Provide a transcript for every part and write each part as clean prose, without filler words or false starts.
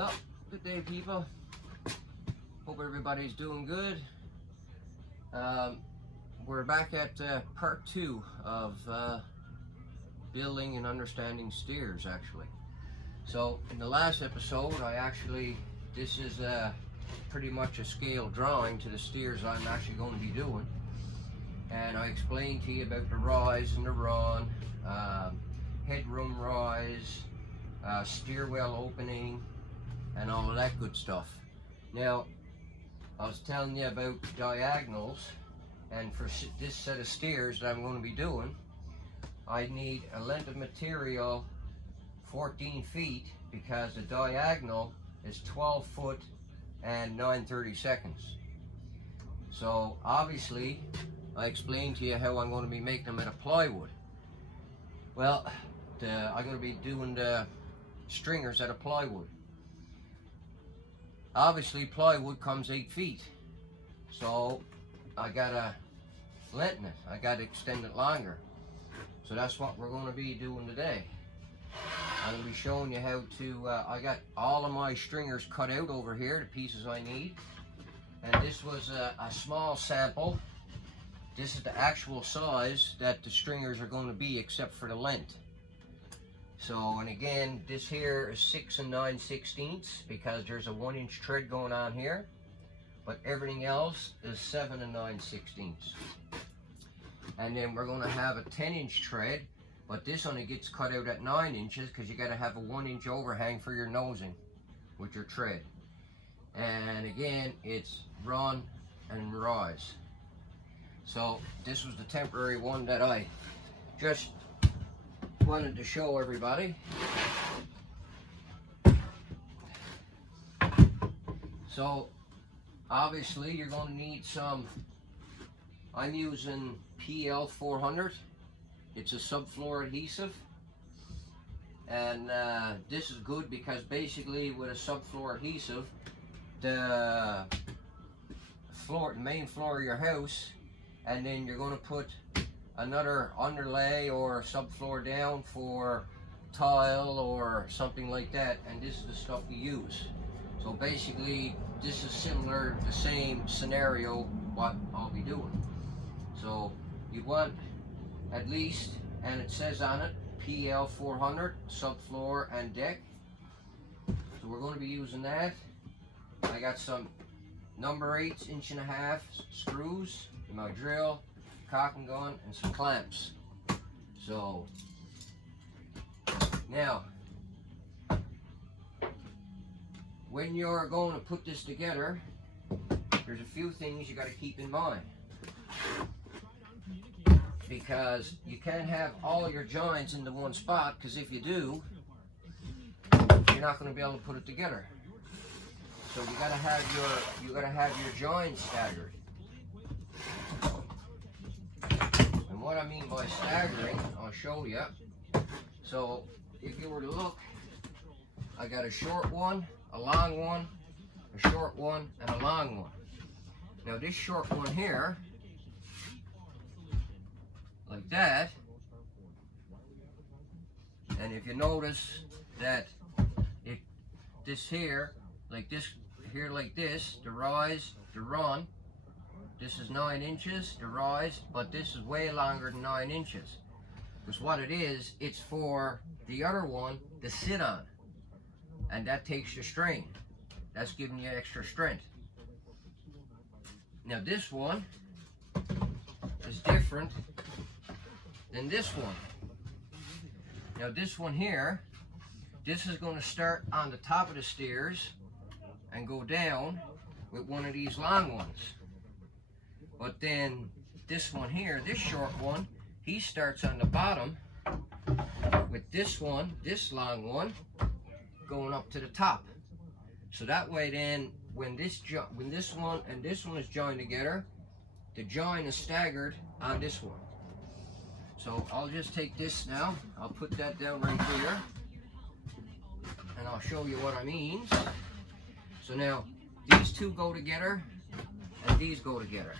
Well, good day, people. Hope everybody's doing good. We're back at part 2 of building and understanding stairs, actually. So in the last episode, this is pretty much a scale drawing to the stairs I'm actually going to be doing. And I explained to you about the rise and the run, headroom rise, stairwell opening, and all of that good stuff. Now, I was telling you about diagonals, and for this set of stairs that I'm going to be doing, I need a length of material 14 feet because the diagonal is 12 foot and 9/32. So obviously, I explained to you how I'm going to be making them out of plywood. Well, I'm going to be doing the stringers out of plywood. Obviously, plywood comes 8 feet, so I gotta lengthen it. I gotta extend it longer. So that's what we're going to be doing today. I'm going to be showing you how to. I got all of my stringers cut out over here, the pieces I need, and this was a small sample. This is the actual size that the stringers are going to be, except for the length. So, and again, this here is 6 9/16 because there's a 1-inch tread going on here, but everything else is 7 9/16. And then we're going to have a 10-inch tread, but this only gets cut out at 9 inches because you got to have a 1-inch overhang for your nosing with your tread. And again, it's run and rise. So this was the temporary one that I just wanted to show everybody. So obviously you're going to need some. I'm using PL 400. It's a subfloor adhesive, and this is good because basically with a subfloor adhesive, the main floor of your house, and then you're going to put another underlay or subfloor down for tile or something like that, and this is the stuff you use. So basically this is similar, the same scenario what I'll be doing. So you want at least, and it says on it, PL 400 subfloor and deck. So we're going to be using that. I got some number 8 1.5 screws, my drill, caulking gun, and some clamps. So now, when you're going to put this together, there's a few things you got to keep in mind, because you can't have all your joints into one spot, because if you do, you're not going to be able to put it together. So you got to have your joints staggered. And what I mean by staggering, I'll show you. So if you were to look, I got a short one, a long one, a short one, and a long one. Now this short one here, like that, and if you notice that if this here, like this here, like this, the rise, the run, this is 9 inches, the rise, but this is way longer than 9 inches. Because what it is, it's for the other one to sit on, and that takes the strain. That's giving you extra strength. Now this one is different than this one. Now this one here, this is going to start on the top of the stairs and go down with one of these long ones. But then this one here, this short one, he starts on the bottom with this one, this long one, going up to the top. So that way then, when this one and this one is joined together, the joint is staggered on this one. So I'll just take this now, I'll put that down right here, and I'll show you what I mean. So now, these two go together, and these go together.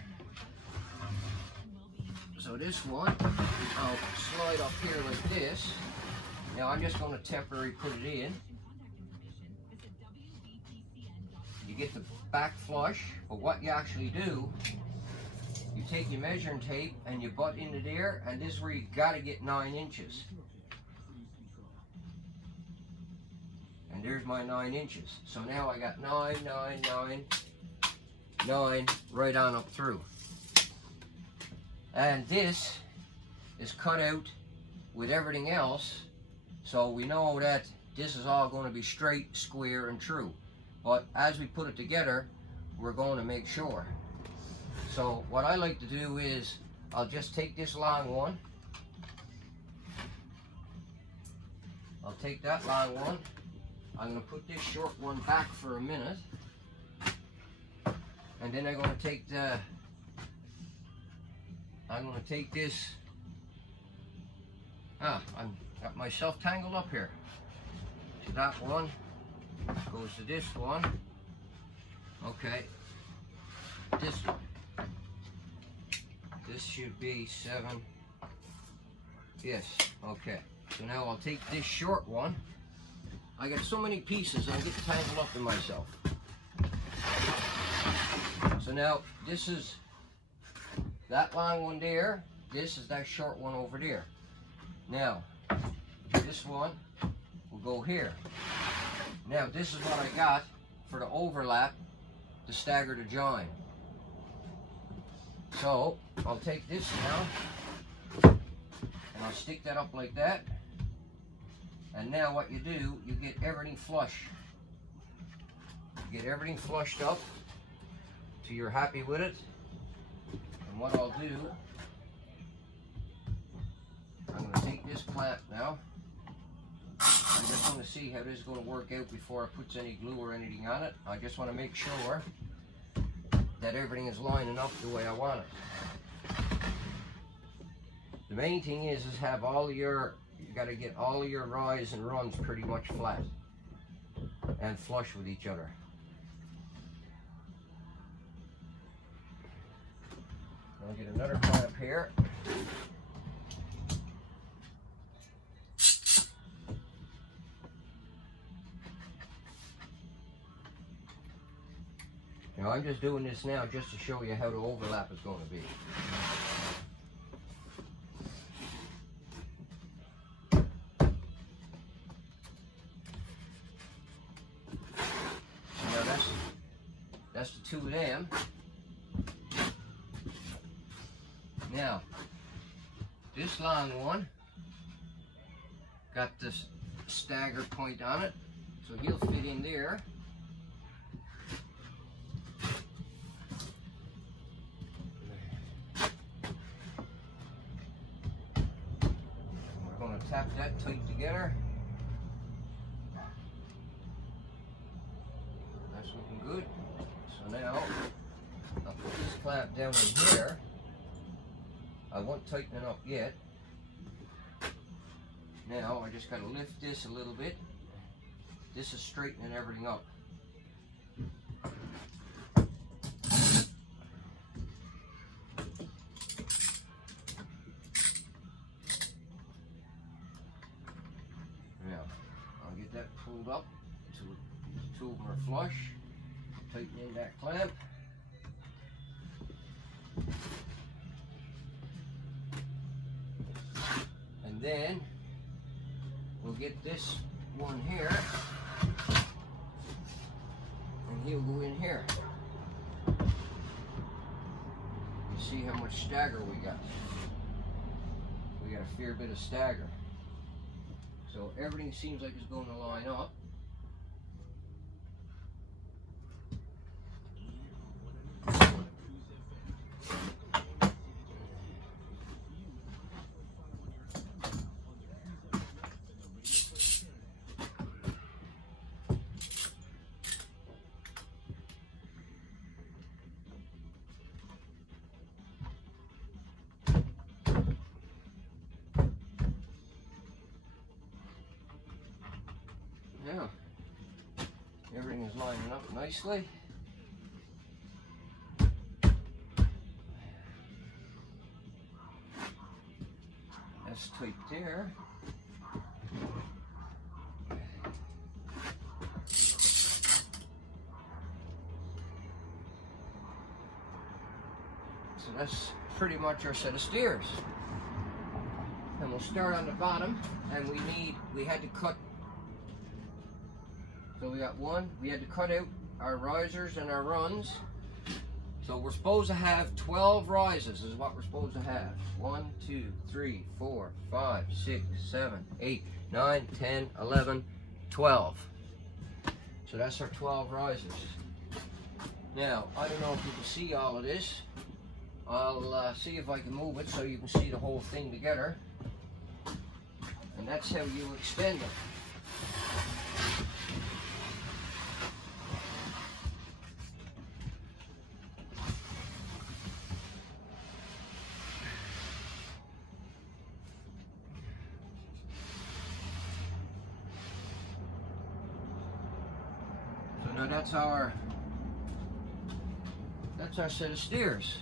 So this one, I'll slide up here like this. Now I'm just going to temporarily put it in. get the back flush. But what you actually do, you take your measuring tape and you butt into there, and this is where you got to get 9 inches. And there's my 9 inches. So now I got 9, 9, 9, 9 right on up through. And this is cut out with everything else, so we know that this is all going to be straight, square, and true. But as we put it together, we're going to make sure. So what I like to do is, I'll just take this long one. I'll take that long one. I'm going to put this short one back for a minute. And then I'm going to take this. I got myself tangled up here. So that one goes to this one. Okay. This one. This should be 7. Yes. Okay. So now I'll take this short one. I got so many pieces, I get tangled up in myself. So now this is that long one there. This is that short one over there. Now, this one will go here. Now, this is what I got for the overlap to stagger the join. So, I'll take this now, and I'll stick that up like that. And now what you do, you get everything flush. You get everything flushed up till you're happy with it. And what I'll do, I'm going to take this clamp now. I just want to see how this is going to work out before I put any glue or anything on it. I just want to make sure that everything is lining up the way I want it. The main thing is have all your, you got to get all of your rise and runs pretty much flat and flush with each other. I'll get another clamp here. Now I'm just doing this now just to show you how the overlap is going to be. Now that's the 2 of them. Now this long one got this stagger point on it, so he'll fit in there. Tap that tight together. That's looking good. So now I'll put this clamp down in here. I won't tighten it up yet. Now I just got to lift this a little bit. This is straightening everything up. Pulled up to the 2 of them are flush. Tighten in that clamp. And then we'll get this one here, and he'll go in here. You see how much stagger we got. We got a fair bit of stagger. So everything seems like it's going to line up. Now, everything is lining up nicely. That's tight there. that's pretty much our set of stairs. And we'll start on the bottom, and we had to cut. So we got we had to cut out our risers and our runs. So we're supposed to have 12 rises is what we're supposed to have. 1, 2, 3, 4, 5, 6, 7, 8, 9, 10, 11, 12. So that's our 12 risers. Now, I don't know if you can see all of this. I'll see if I can move it so you can see the whole thing together. And that's how you extend it. So now that's our set of stairs.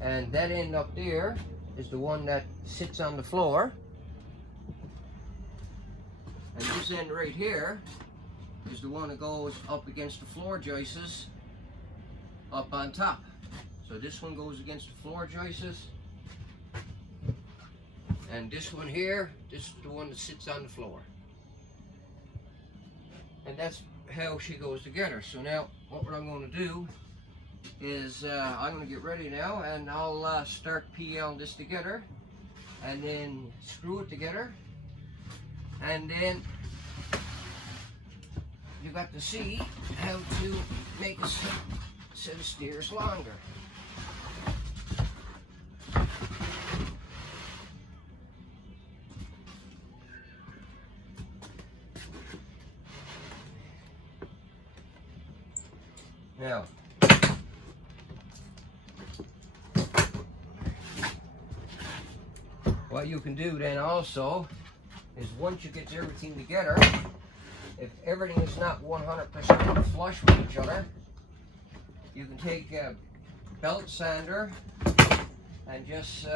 And that end up there is the one that sits on the floor. And this end right here is the one that goes up against the floor joists up on top. So this one goes against the floor joists. And this one here, this is the one that sits on the floor. And that's how she goes together. So now what I'm going to do is I'm going to get ready now, and I'll start PLing this together and then screw it together. And then you got to see how to make a set of stairs longer. Now, what you can do then also is once you get everything together, if everything is not 100% flush with each other, you can take a belt sander and just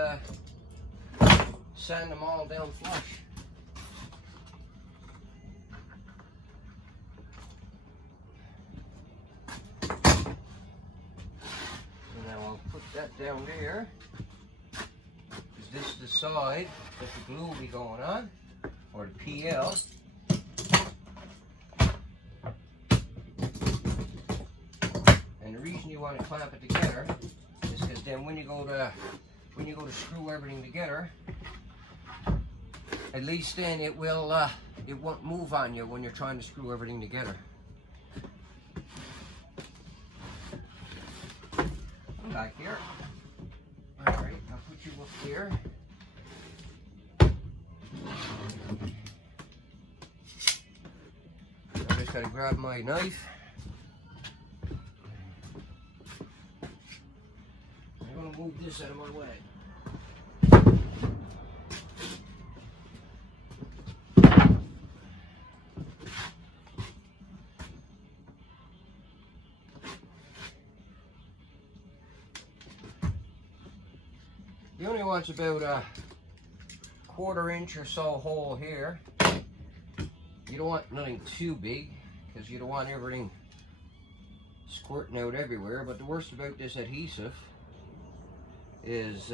sand them all down flush. So now I'll put that down there. This is the side that the glue will be going on, or the PL. And the reason you want to clamp it together is because then when you go to screw everything together, at least then it won't move on you when you're trying to screw everything together. Come back here. Alright, I'll put you up here. I just gotta grab my knife. I'm gonna move this out of my way. You only want about a 1/4 inch or so hole here. You don't want nothing too big because you don't want everything squirting out everywhere. But the worst about this adhesive is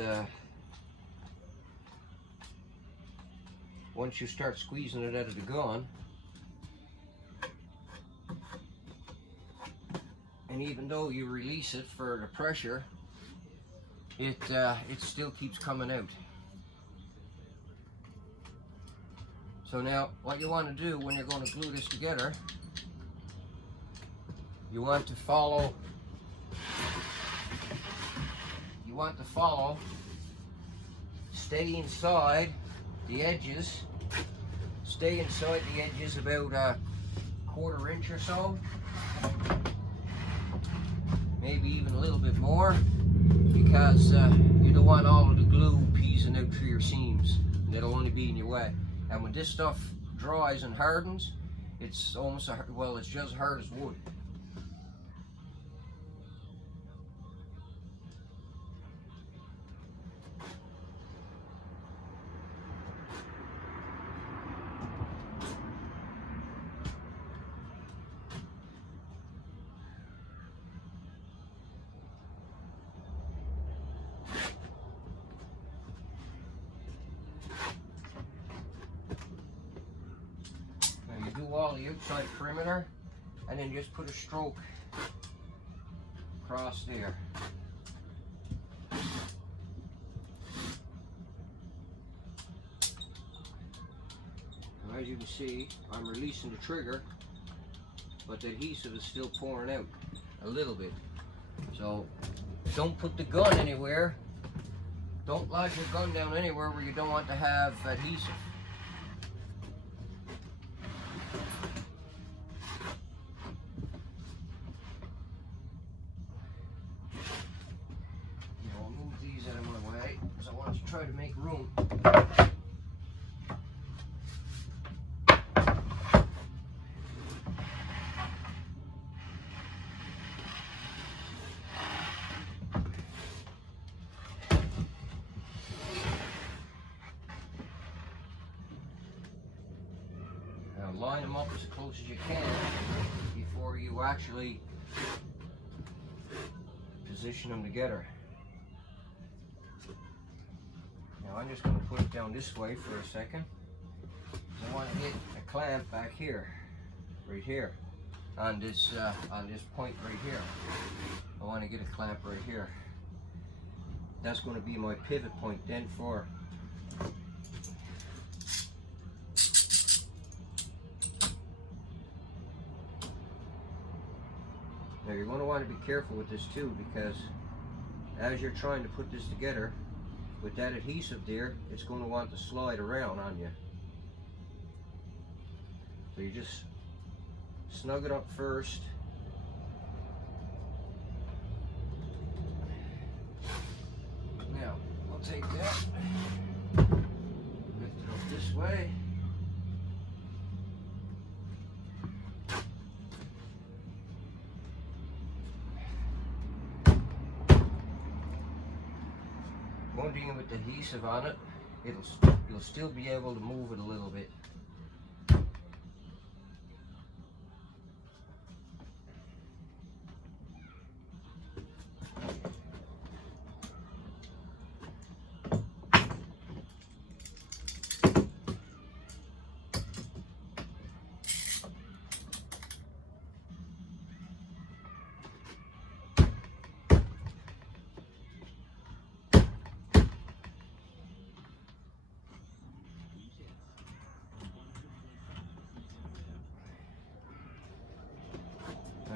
once you start squeezing it out of the gun, and even though you release it for the pressure, it still keeps coming out. So now what you want to do when you're going to glue this together, you want to follow stay inside the edges, about a 1/4 inch or so, maybe even a little bit more, because you don't want all of the glue peasing out through your seams, and it'll only be in your way. And when this stuff dries and hardens, it's almost it's just hard as wood. outside perimeter, and then just put a stroke across there. Now, as you can see, I'm releasing the trigger, but the adhesive is still pouring out a little bit. So don't put the gun anywhere. Don't lodge your gun down anywhere where you don't want to have adhesive. Now I'll move these out of my way because I want to try to make room. Line them up as close as you can before you actually position them together. Now I'm just going to put it down this way for a second. I want to get a clamp back here, right here, on this point right here. I want to get a clamp right here. That's going to be my pivot point then for Now you're going to want to be careful with this too, because as you're trying to put this together, with that adhesive there, it's going to want to slide around on you. So you just snug it up first. Now, we'll take that, lift it up this way. One thing with the adhesive on it, you'll still be able to move it a little bit.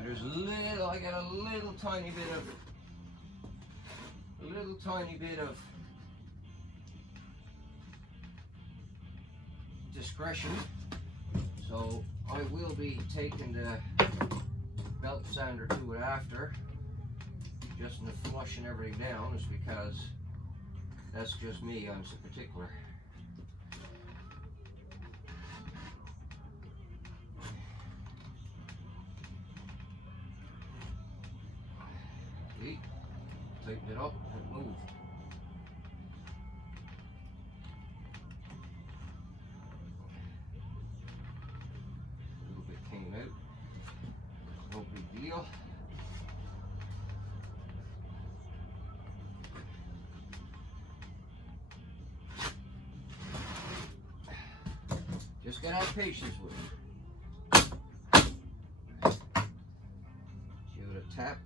There's I got a little tiny bit of discretion, so I will be taking the belt sander to it after, just in the flushing everything down, is because that's just me, I'm so particular. Tighten it up and move. A little bit came out. No big deal. Just gotta have patience with it. Give it a tap.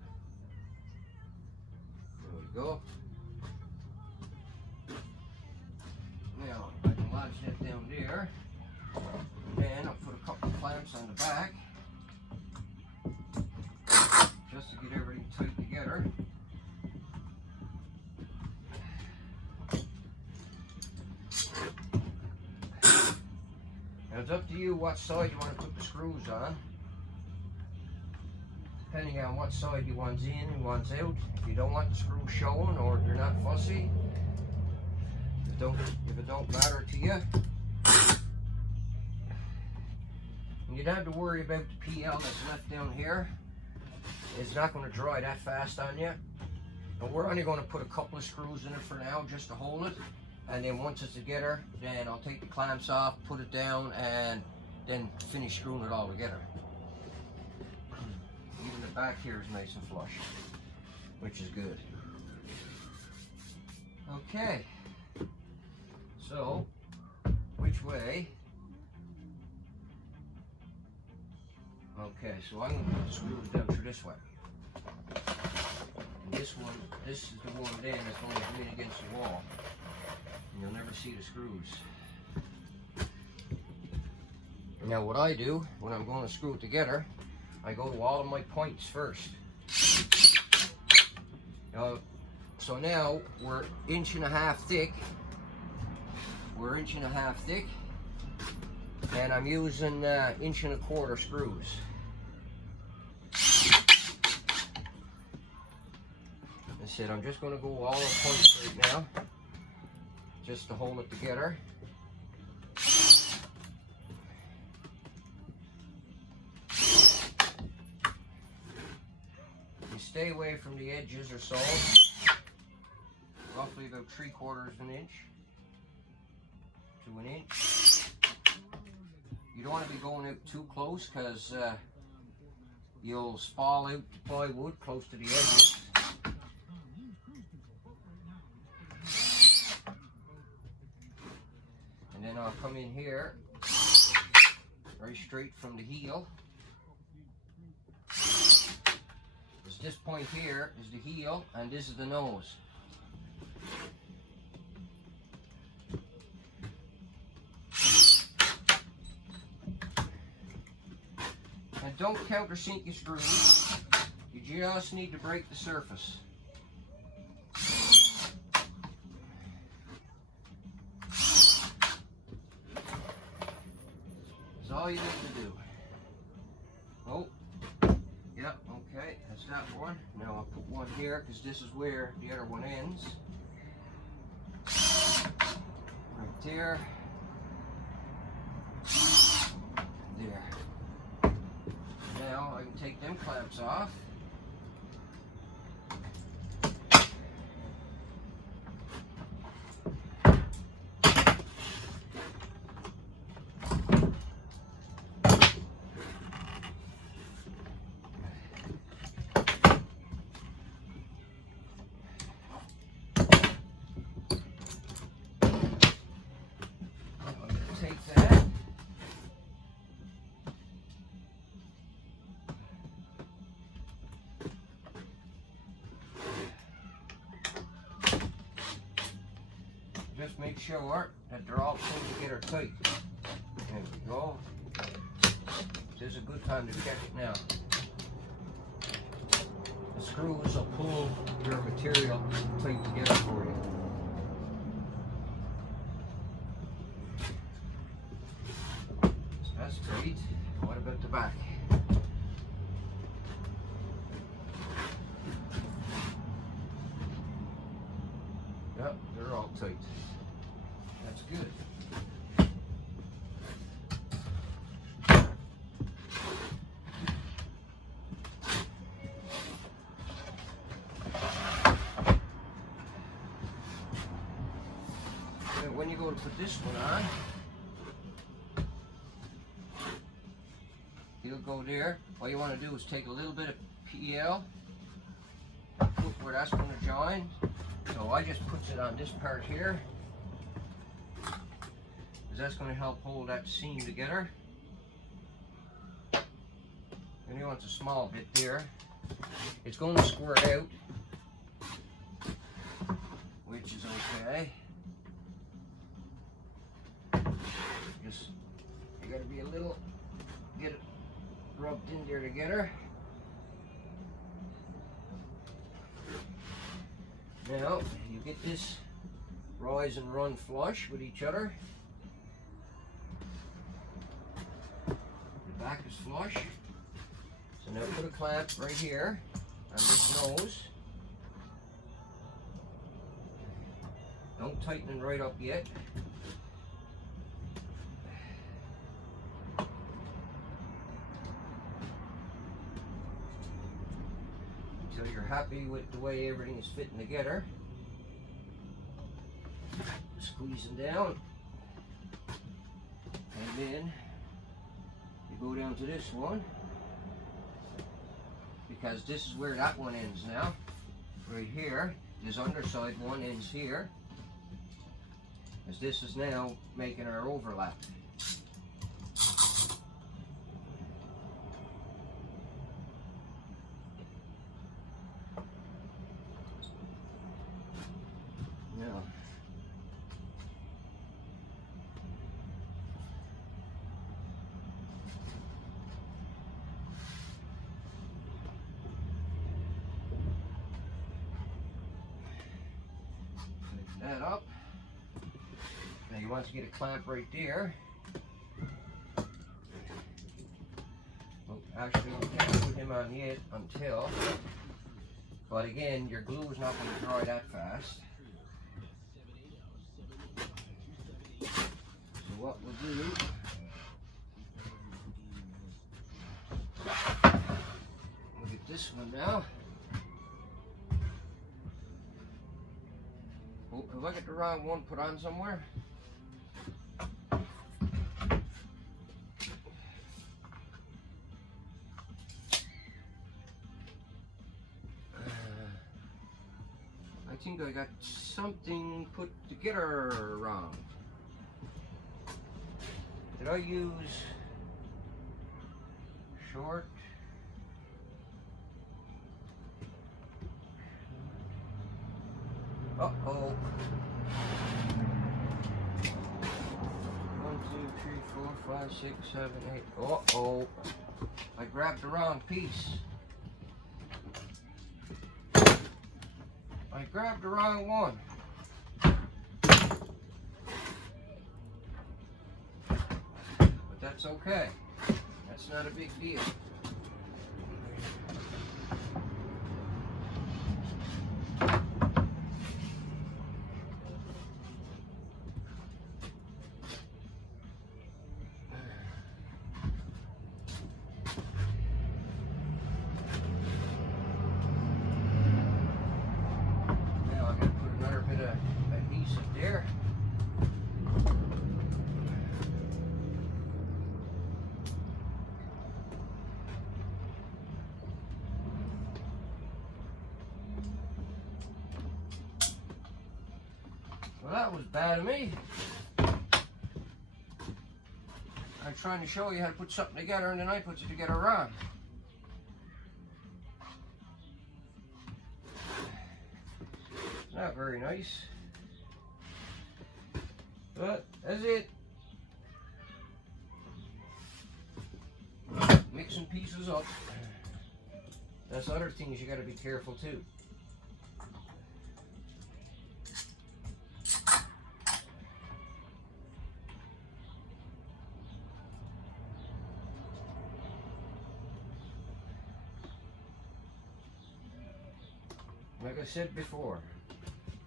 Go. Now I can lodge that down there, and then I'll put a couple of clamps on the back just to get everything tight together. Now it's up to you what side you want to put the screws on. Depending on what side you want in and wants out. If you don't want the screw showing, or if you're not fussy, if it don't matter to you, and you don't have to worry about the PL that's left down here. It's not going to dry that fast on you. And we're only going to put a couple of screws in it for now, just to hold it. And then once it's together, then I'll take the clamps off, put it down, and then finish screwing it all together. Even the back here is nice and flush, which is good. Okay, so which way Okay, so I'm going to put the screws down through this way. And this one, this is the one then that's going to lean against the wall. And you'll never see the screws. Now what I do, when I'm going to screw it together, I go to all of my points first. So now we're 1.5 inches thick. We're 1.5 inches thick. And I'm using 1.25 inch screws. I said I'm just going to go all the points right now, just to hold it together. You stay away from the edges or so, roughly about 3/4 inch to 1 inch. You don't want to be going out too close because you'll spall out the plywood close to the edges. And then I'll come in here, very straight from the heel. This point here is the heel and this is the nose. And don't countersink your screws, you just need to break the surface. That's all you need to do. Oh, yeah, okay, that's that one. Now I'll put one here because this is where the other one ends. Right there. There. Now I can take them clamps off. Take that. Just make sure that they're all pulled together tight. There we go. This is a good time to check it now. The screws will pull your material tight together for you. So that's tight. What about the back? Yep, they're all tight. That's good. Now when you go to put this one on, you'll go there. All you want to do is take a little bit of PL, put where that's going to join. So I just put it on this part here, because that's going to help hold that seam together. And you want a small bit there. It's going to squirt out, which is okay. Just, you got to be a little, get it rubbed in there together. Now, you get this rise and run flush with each other. The back is flush. So now put a clamp right here on this nose. Don't tighten it right up yet. Until you're happy with the way everything is fitting together. Squeezing down. And then you go down to this one, because this is where that one ends now. Right here, this underside one ends here, as this is now making our overlap. that up. Now you want to get a clamp right there. Well, actually, we can't put him on yet until, but again, your glue is not going to dry that fast. So what we'll do, we'll get this one now. Oh, have I got the wrong one put on somewhere? I think I got something put together wrong. Did I use short? Uh-oh. 1, 2, 3, 4, 5, 6, 7, 8. Uh-oh. I grabbed the wrong piece. I grabbed the wrong one. But that's okay. That's not a big deal. Well, that was bad of me. I'm trying to show you how to put something together and then I put it together wrong. Not very nice. But that's it. Mixing pieces up. That's other things you got to be careful too. Like I said before,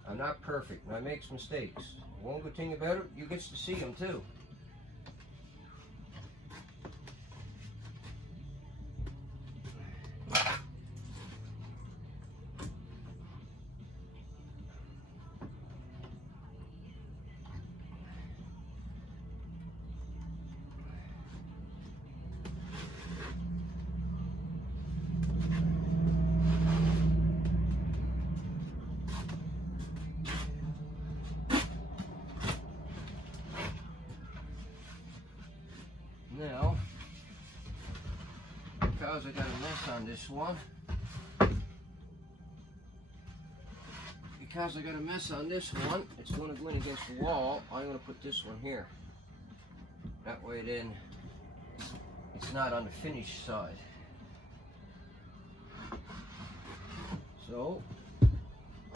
I'm not perfect and I make mistakes. One good thing about it, you get to see them too. Now, because I got a mess on this one, it's going to go in against the wall. I'm going to put this one here. That way then it's not on the finished side. So,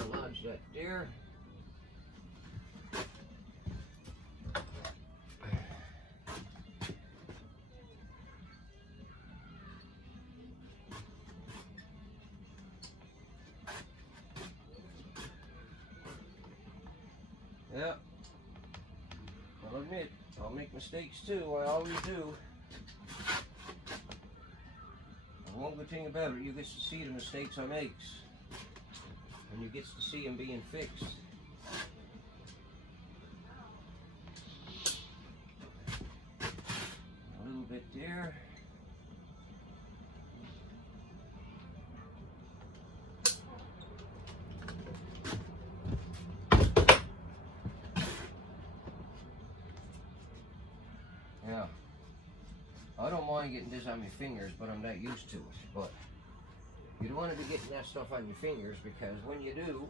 I'll lodge that there. Yeah, I'll admit, I'll make mistakes too, I always do. And one good thing about it, you get to see the mistakes I make. And you get to see them being fixed. A little bit there. Yeah, I don't mind getting this on my fingers, but I'm not used to it. But you don't want to be getting that stuff on your fingers because when you do,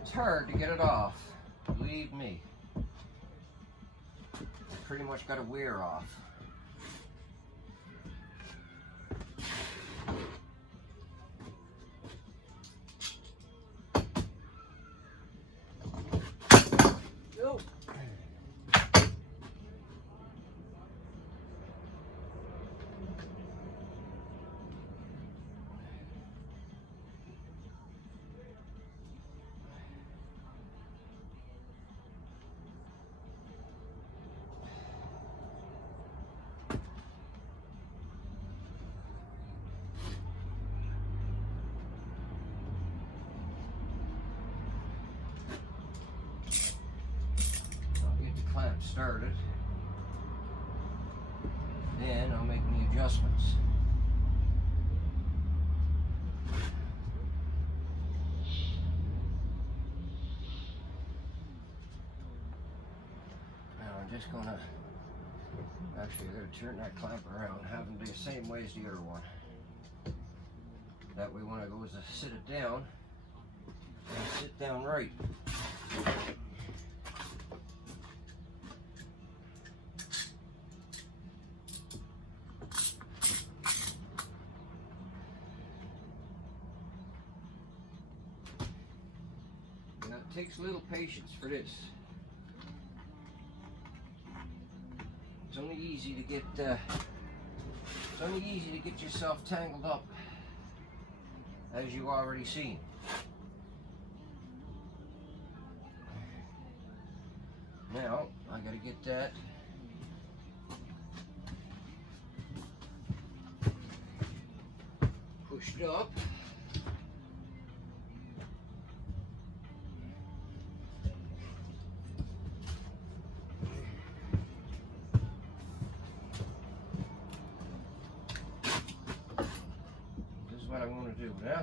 it's hard to get it off. Believe me. You pretty much got to wear off. go. Clamp started, then I'll make the adjustments. Now I'm just gonna, actually I'm gonna turn that clamp around, have them be the same way as the other one. That way when I go to sit it down, I sit down right. Takes a little patience for this. It's only easy to get yourself tangled up, as you already seen. Now I gotta get that pushed up. What I'm going to do now.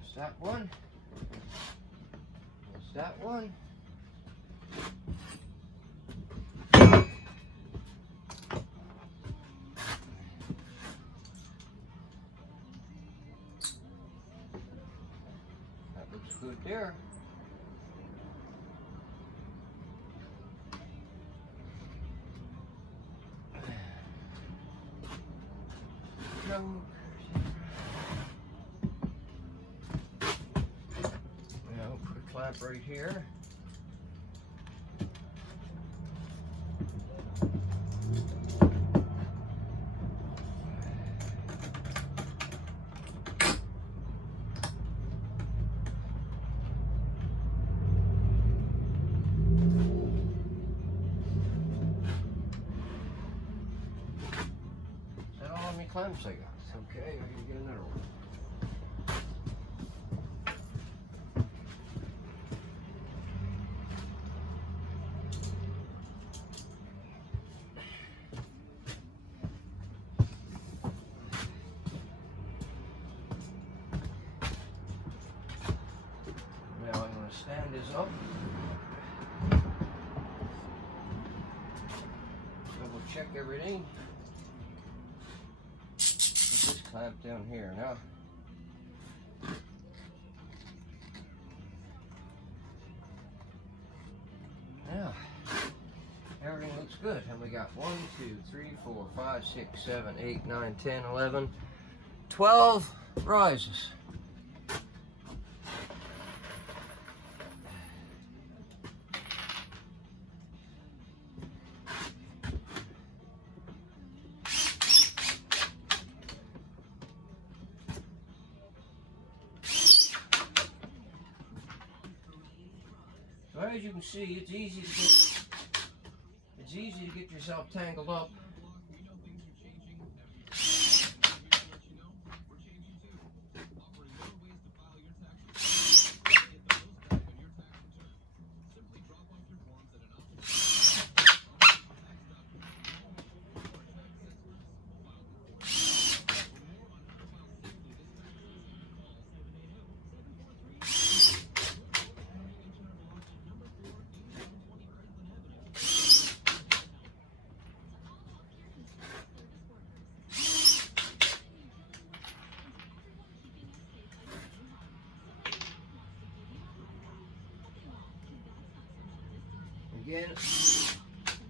There's that one. That one. That looks good there. Now put a clamp right here. Clamps I got. Okay, I gotta get another one. Now I'm going to stand this up. Double check everything. Clamp down here now. Now, everything looks good. And we got 1, 2, 3, 4, 5, 6, 7, 8, 9, 10, 11, 12 rises. As you can see, it's easy to get yourself tangled up. again,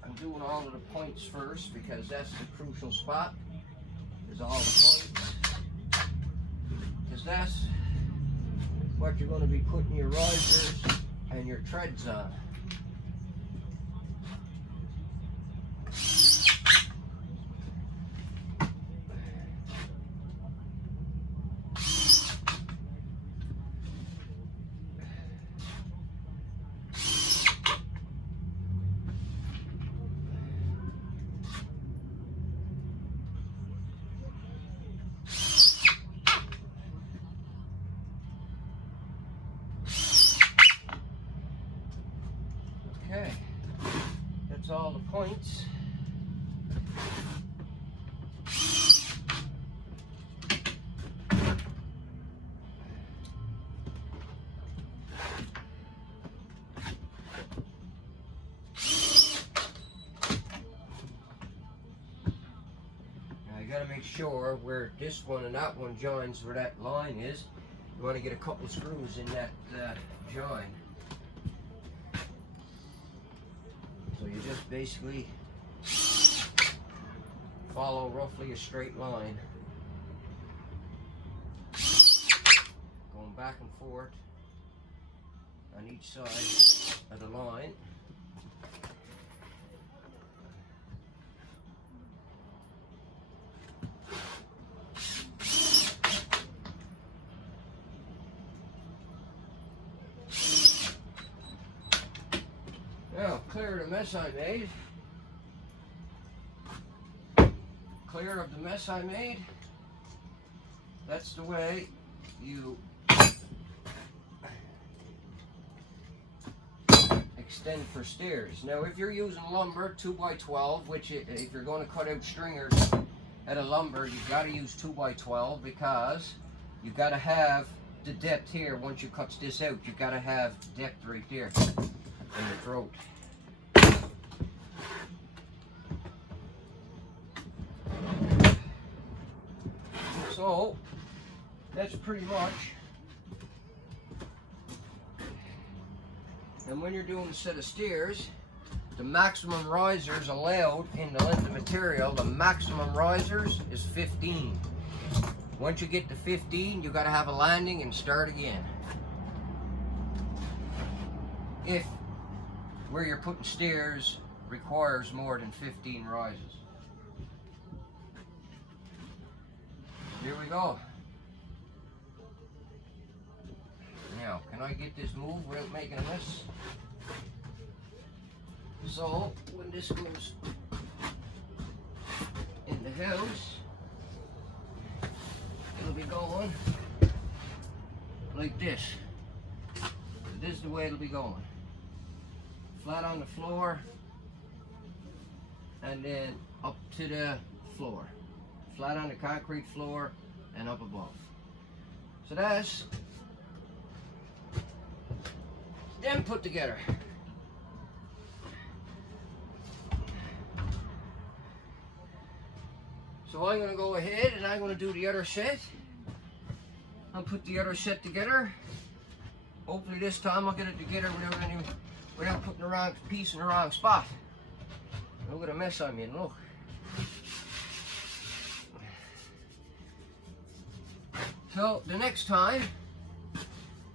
I'm doing all of the points first because that's the crucial spot, is all the points. Because that's what you're going to be putting your risers and your treads on. Okay, that's all the points. Now you got to make sure where this one and that one joins, where that line is, you want to get a couple screws in that join. So you just basically follow roughly a straight line, going back and forth on each side of the line. Now, clear the mess I made. Clear of the mess I made. That's the way you extend for stairs. Now, if you're using lumber 2x12, which if you're going to cut out stringers at a lumber, you've got to use 2x12 because you've got to have the depth here. Once you cut this out, you've got to have depth right there in the throat. So that's pretty much. And when you're doing a set of stairs, the maximum risers allowed in the length of material, the maximum risers is 15. Once you get to 15, you got to have a landing and start again. If where you're putting stairs requires more than 15 rises. Here we go. Now, can I get this moved without making a mess? So, when this goes in the house, it'll be going like this. This is the way it'll be going. Flat on the floor, and then up to the floor. Flat on the concrete floor and up above. So that's them put together. So I'm going to go ahead and I'm going to do the other set. I'll put the other set together. Hopefully this time I'll get it together without putting the wrong piece in the wrong spot. Look at the mess I'm in, look. So the next time,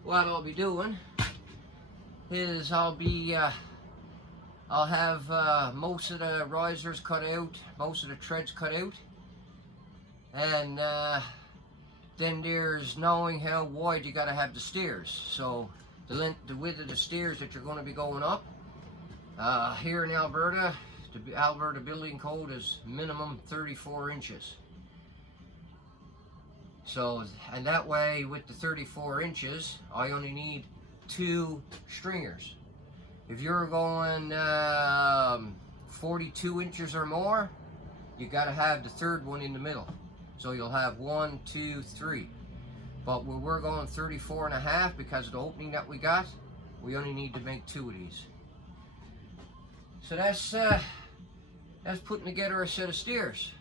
what I'll be doing is I'll have most of the risers cut out, most of the treads cut out, and then there's knowing how wide you got to have the stairs. So the width of the stairs that you're going to be going up. Here in Alberta, the Alberta building code is minimum 34 inches. So, and that way with the 34 inches, I only need 2 stringers. If you're going 42 inches or more, you got to have the third one in the middle. So you'll have 1, 2, 3. But when we're going 34.5, because of the opening that we got, we only need to make 2 of these. So that's putting together a set of stairs.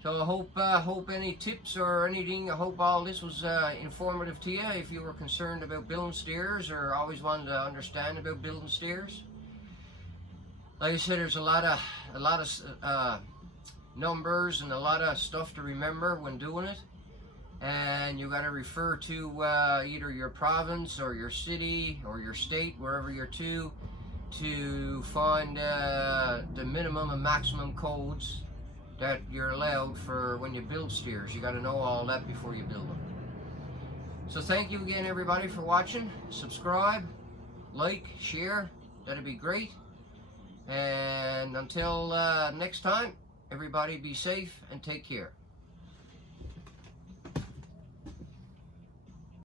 So I hope any tips or anything, I hope all this was informative to you if you were concerned about building stairs or always wanted to understand about building stairs. Like I said, there's a lot of numbers and a lot of stuff to remember when doing it, and you got to refer to either your province or your city or your state, wherever you're to find the minimum and maximum codes that you're allowed for when you build stairs. You got to know all that before you build them. So thank you again, everybody, for watching. Subscribe, like, share. That'd be great. And until next time, everybody be safe and take care.